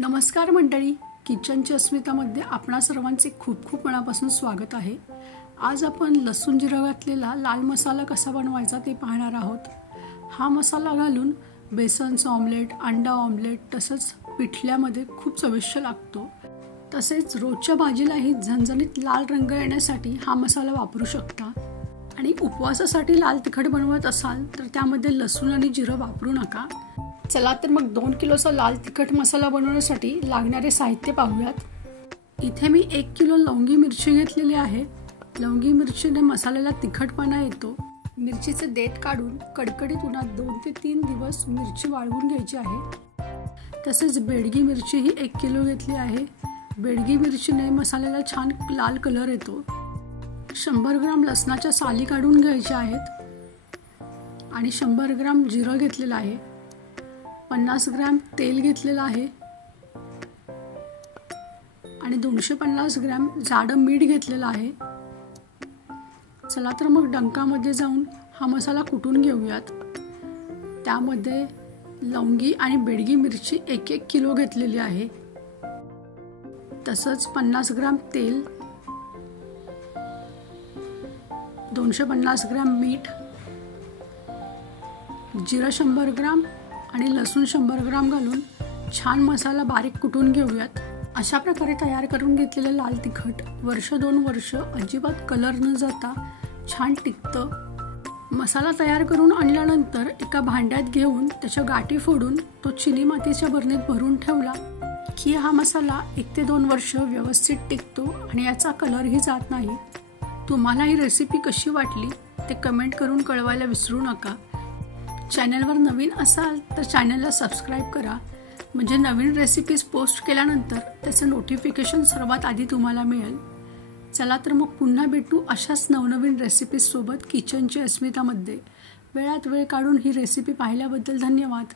नमस्कार मंडळी, किचनच्या अस्मितामध्ये आपणा सर्वांचे खूप खूप मनापासून स्वागत आहे। आज आपण लसूण जिरं घातलेला लाल मसाला कसा बनवायचा ते पाहणार आहोत। हा मसाला घालून बेसनचं ऑमलेट, अंडा ऑमलेट तसंच पिठल्यामध्ये खूप चविष्ट लागतो। तसेच रोजच्या भाजीलाही झणझणीत लाल रंग येण्यासाठी हा मसाला वापरू शकता। आणि उपवासासाठी लाल तिखट बनवत असाल तर त्यामध्ये लसूण आणि जिरं वापरू नका। चला तर मग 2 किलोचा लाल तिखट मसाला बनवण्यासाठी लागणारे साहित्य पाहूयात। इथे मी 1 किलो लवंगी मिरची घेतलेली आहे। लवंगी मिरचीने मसाल्याला तिखटपणा येतो। मिरचीचे देठ काढून कडकडीत उन्हात 2 ते 3 दिवस मिरची वाळवून घ्यायची आहे। तसेच बेडगी मिरची ही 1 किलो घेतली आहे। बेडगी मिरचीने मसाल्याला छान लाल कलर येतो। 100 ग्राम लसणाच्या साली काढून घ्यायच्या आहेत आणि 100 ग्राम जिरं घेतलेलं आहे। 50 ग्राम तेल घेतलेलं आहे आणि 250 ग्राम जाडं मीठ घेतलेलं आहे। चला तर मग डंकामध्ये जाऊन हा मसाला कुटून घेऊयात। त्यामध्ये लवंगी आणि बेडगी मिरची 1-1 किलो घेतलेली आहे। तसंच 50 ग्राम तेल, 250 ग्राम मीठ, जिरं 100 ग्राम आणि लसूण 100 ग्राम घालून छान मसाला बारीक कुटून घेऊयात। अशा प्रकारे तयार करून घेतलेले लाल तिखट वर्ष 2 वर्ष अजिबात कलर न जाता छान टिकतं। मसाला तयार करून आणल्यानंतर एका भांड्यात घेऊन त्याच्या गाठी फोडून तो चिनी मातीच्या बरणीत भरून ठेवला की हा मसाला 1 ते 2 वर्ष व्यवस्थित टिकतो आणि याचा कलरही जात नाही। तुम्हाला ही रेसिपी कशी वाटली ते कमेंट करून कळवायला विसरू नका। चॅनलवर नवीन असाल तर चॅनलला सबस्क्राईब करा, म्हणजे नवीन रेसिपीज पोस्ट केल्यानंतर त्याचं नोटिफिकेशन सर्वात आधी तुम्हाला मिळेल। चला तर मग पुन्हा भेटू अशाच नवनवीन रेसिपीज सोबत किचनची अस्मितामध्ये। वेळात वेळ काढून ही रेसिपी पाहिल्याबद्दल धन्यवाद।